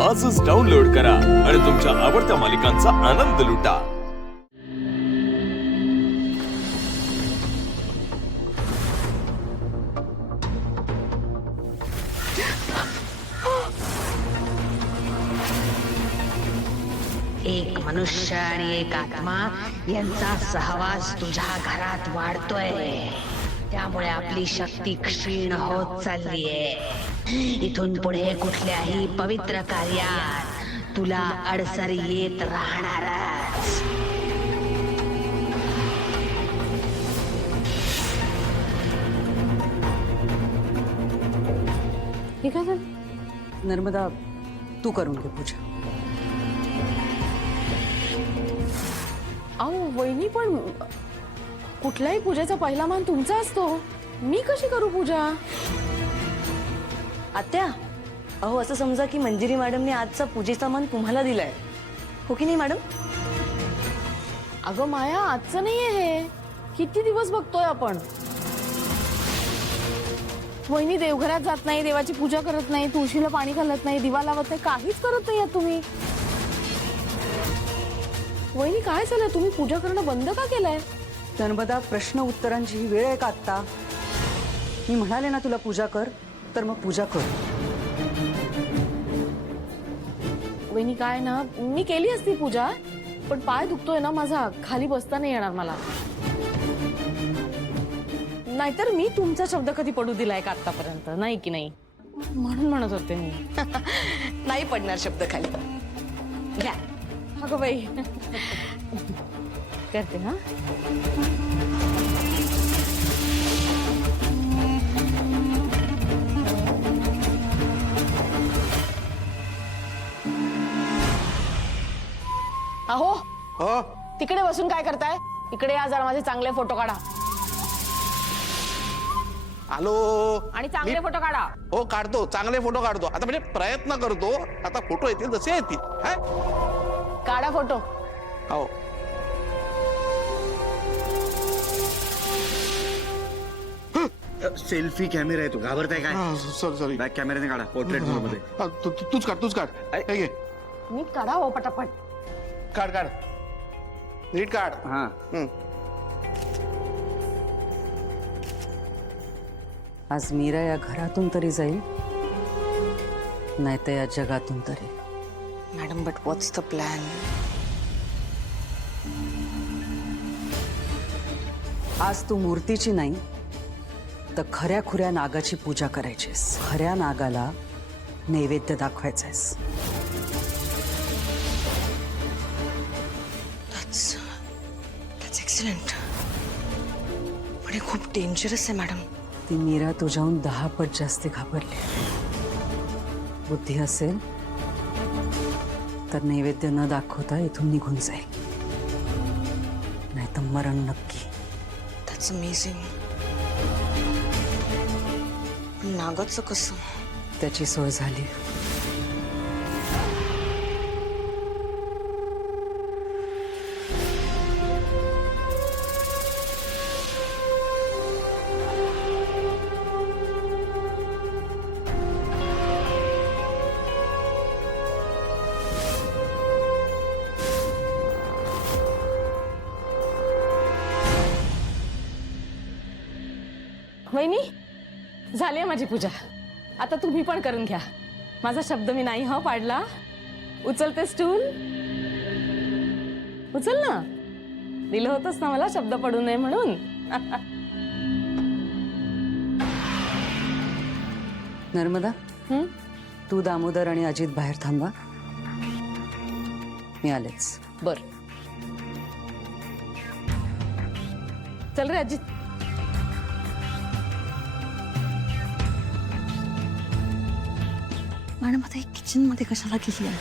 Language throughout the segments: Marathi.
आजच डाउनलोड करा आणि तुमच्या आवडत्या मालिकांचा आनंद लुटा। एक मनुष्य आणि एक आत्मा यांचा सहवास तुझ्या घरात वाढतोय, त्यामुळे आपली शक्ती क्षीण होत चाललीये। इथून पुढे कुठल्याही पवित्र कार्यात तुला अडसर येत राहणारच। हे काय झालं? नर्मदा, तू करून घे पूजा। अहो वहिनी, पण कुठल्याही पूजेचा पहिला मान तुमचा असतो, मी कशी करू पूजा? आत्या, अहो असं समजा की मंजिरी मॅडमने आजचा पूजेचा मान तुम्हाला दिलाय, हो की नाही मॅडम? अगं माया, आजचं नाहीये हे, किती दिवस बघतोय आपण। वहिनी देवघरात जात नाही, देवाची पूजा करत नाही, तुळशीला पाणी घालत नाही, दिवा लावत नाही, काहीच करत नाही तुम्ही। वहिनी काय झालं, तुम्ही पूजा करणं बंद का केलंय? नर्मदा, प्रश्न उत्तरांची ही वेळ आहे का आत्ता? मी म्हणाले ना तुला पूजा कर, तर मग पूजा कर। वहिनी काय ना, मी केली असती पूजा, पण पाय दुखतोय ना माझा, खाली बसता नाही येणार मला। नाहीतर मी तुमचा शब्द कधी पडू दिलाय का आतापर्यंत? नाही की नाही, म्हणून म्हणत होते मी। नाही पडणार शब्द खाली, घ्या। अगं बाई, करते हा। अहो हो तिकडे बसून काय करताय? इकडे या जरा, माझे चांगले फोटो काढा। हॅलो। आणि चांगले फोटो काढा। हो काढतो, चांगले फोटो काढतो आता, म्हणजे प्रयत्न करतो, आता फोटो येतील जसे येतील। काढा फोटो। हो सेल्फी कॅमेरा आहे, तो घाबरताय काय? सॉरी बॅक कॅमेऱ्याने काढा, पोर्ट्रेट मध्ये। तूच काढ हे घे, नीट काढा हो पटापट। काढ नीट काढ। हा, आज मीरा या घरातून तरी जाईल, नाही तर या जगातून तरी। Madam, but what's the plan? आज तू मूर्तीची नाही तर खऱ्या खुऱ्या नागाची पूजा करायचीस। खऱ्या नागाला नैवेद्य दाखवायचंयस। दॅट्स एक्सलंट, पण हे खूप डेंजरस आहे मॅडम। ती मीरा तुझ्याहून 10 पट जास्ती घाबरली। बुद्धी असेल तर नैवेद्य न दाखवता इथून निघून जाईल, नाही तर मरण नक्की। That's amazing. नागाचं कसं? त्याची सोय झाली। वहिनी, झाली माझी पूजा, आता तुम्ही पण करून घ्या। माझा शब्द मी नाही हा पाडला। उचलते स्टूल, उचल ना, दिलं होतंस ना मला शब्द पडू नये म्हणून। नर्मदा, तू दामोदर आणि अजित बाहेर थांबा, मी आलेच। बर, चल रे अजित। मॅडम, आता किचन मध्ये कशाला गेली आहे?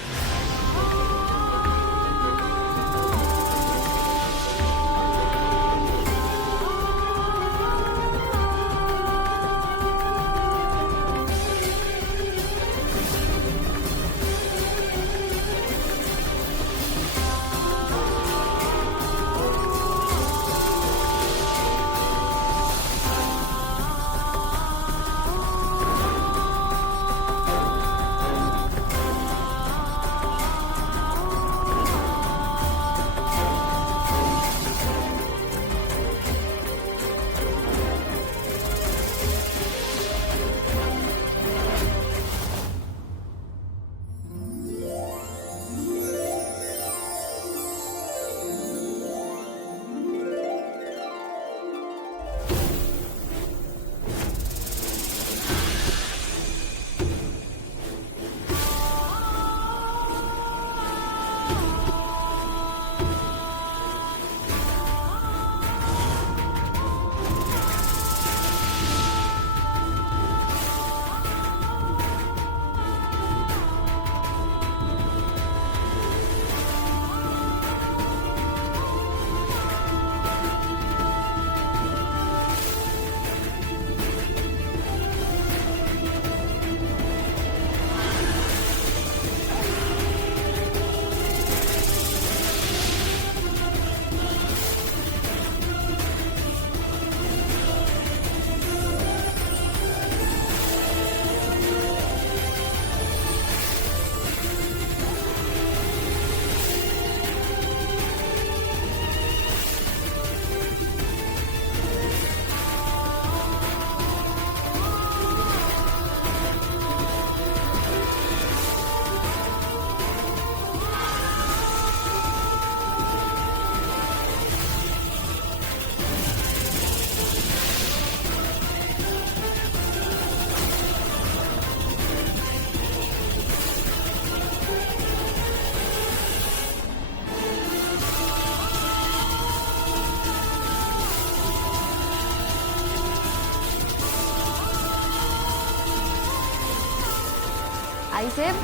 आईसाहेब,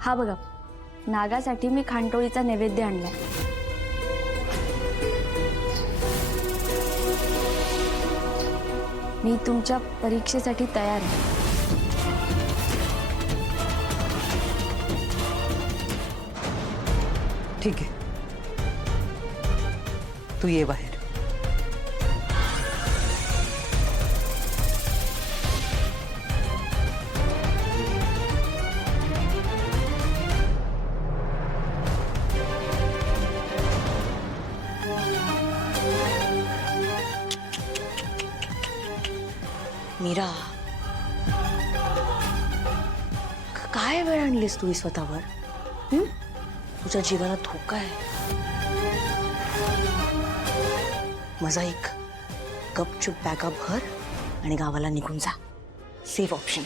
हा बघा, नागासाठी मी खांडोळीचा नैवेद्य आणलाय. मी तुमच्या परीक्षेसाठी तयार आहे. ठीक आहे, तू ये बाहेर. मीरा, काय वेळ आणलीस तू ही स्वतःवर? हं? तुझ्या जीवाला धोका आहे. माझा एक गपचूप बॅगा भर आणि गावाला निघून जा. Safe option.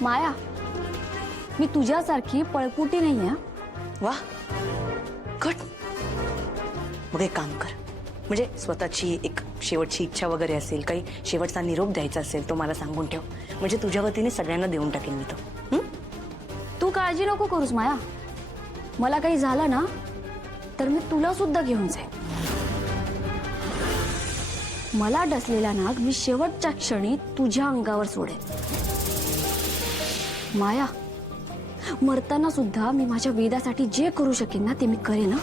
माया, मी तुझ्यासारखी पळपुटी नाही आहे. वा, कट. मग एक काम कर, म्हणजे स्वतःची एक शेवटची इच्छा वगैरे असेल, काही शेवटचा निरोप द्यायचा असेल, तो मला सांगून ठेव. म्हणजे तुझ्या वतीने सगळ्यांना देऊन टाकेन मी तो. हं? तू काळजी नको करूस माया. मला काही झालं ना तर मी तुला सुद्धा घेऊन जाईन. मला डसलेला नाग मी शेवटच्या क्षणी तुझ्या अंगावर सोडेन. माया, मरताना सुद्धा मी माझ्या वेदासाठी जे करू शकेन ना ते मी करेन ना.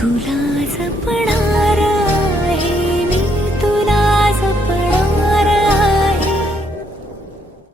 तुला जपणार